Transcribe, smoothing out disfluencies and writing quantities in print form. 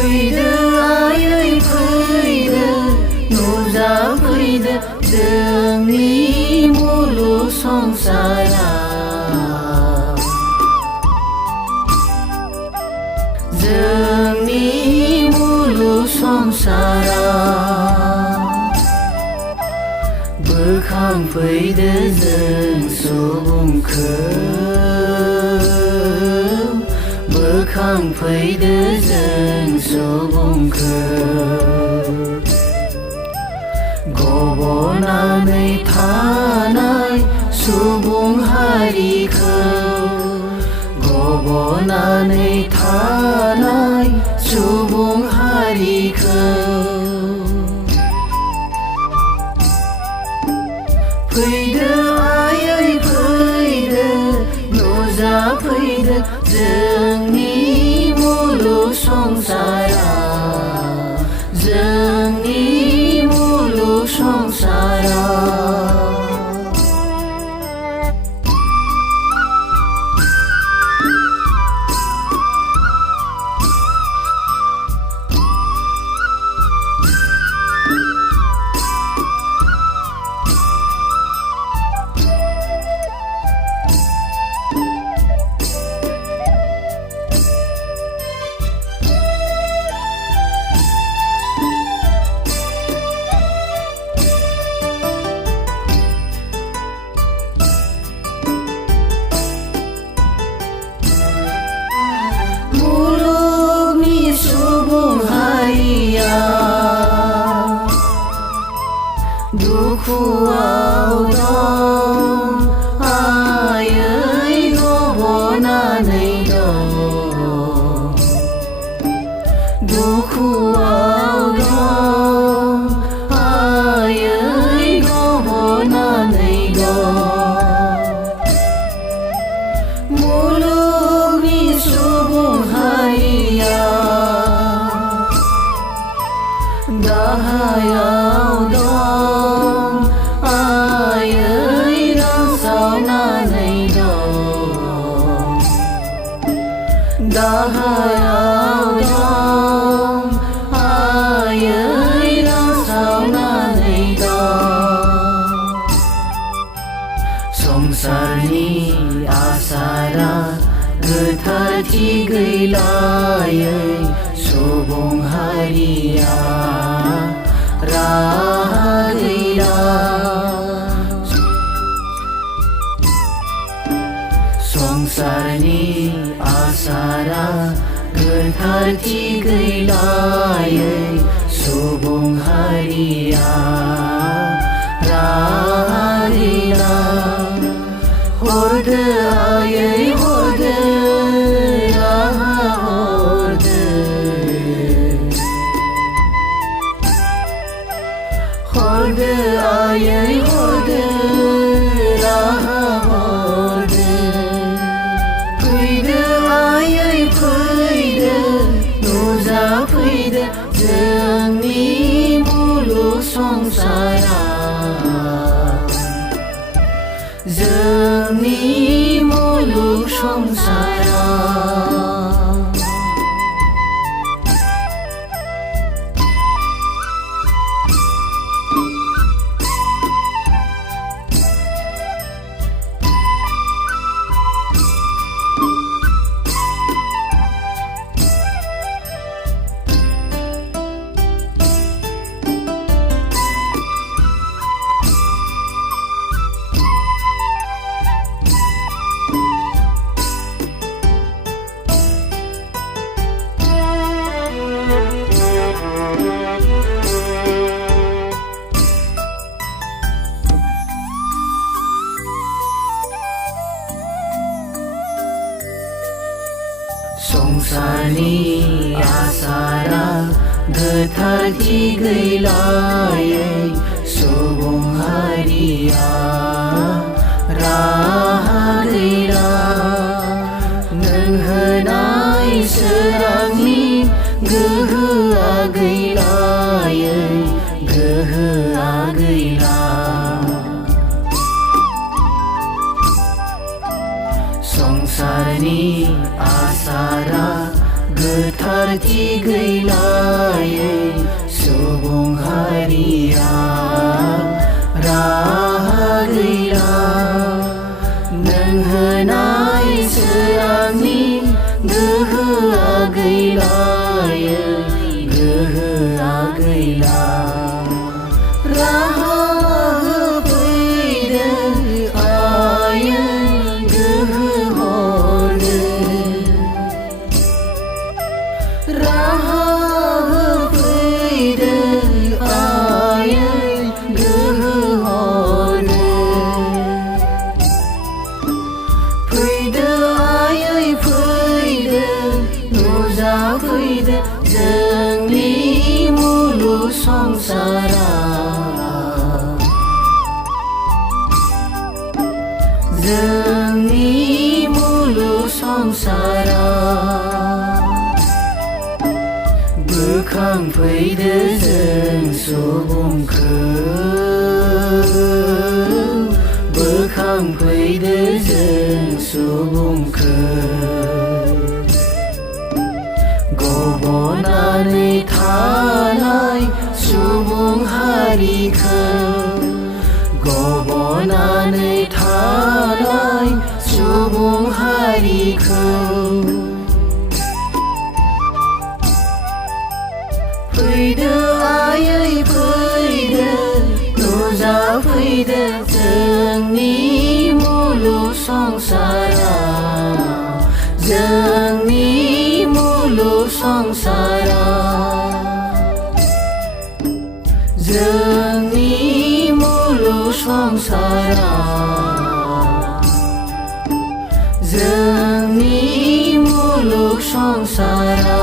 फैदो आयै फैदो नुजाफैदो जोंनि मुलुग संसाराव जोंनि मुलुग संसाराव बोखांफैदो जों सुबुंखौ बोखांफैदो जों सुबुंखौ गब'नानै थानाय सुबुं हारिखौ गब'नानै थानाय सुबुं हारिखौ फैदो आयै फैदो नुजाफैदो जोंनि मुलुग संसाराव जोंनि मुलुग संसाराव दुखुआव दं आयै गब'नानै दं दुखुआव दं आयै गब'नानै दं मुलुगनि सुबुं हारिया दाहायाव दं आयै रानसावनानै दं दाहायाव दं आयै रानसावनानै दं संसारनि आसारा गोथारथि गैलायै सुबुं हारिया राहा गैला संसारनि आसारा गोथारथि गैलायै सुबुं हारिया राहा गैला हरदो आयै हरदो राहा हरदो हरदो आयै हरदो राहा हरदो फैदो आयै फैदो नुजाफैदो जोंनि मुलुग संसाराव जोंनि मुलुग संसाराव संसारनि आसारा गोथारथि गैलायै सुबुं हारिया राहा गैला नों होनाय सोरांनि गोहोआ गैलायै गोहोआ गैला संसारनि आसारा गोथारथि गैलायै सुबुं हारिया राहा गैला नों होनाय सोरांनि गोहोआ गैलायै गोहोआ गैला राहा होफैदों आयै गोहो हरदो राहा होफैदों आयै गोहो हरदो फैदो आयै फैदो नुजाफैदो जोंनि मुलुग संसारा जोंनि मुलुग संसारा बोखांफैदो जों सुबुंखौ बोखांफैदो जों सुबुंखौ गब'नानै थानाय सुबुं हारिखौ गब'नानै थानाय सुबुं हारिखौ फैदो आयै फैदो नुजाफैदो जोंनि मुलुग संसारा जोंनि मुलुग संसारा जोंनि मुलुग संसारा जोंनि मुलुग संसारा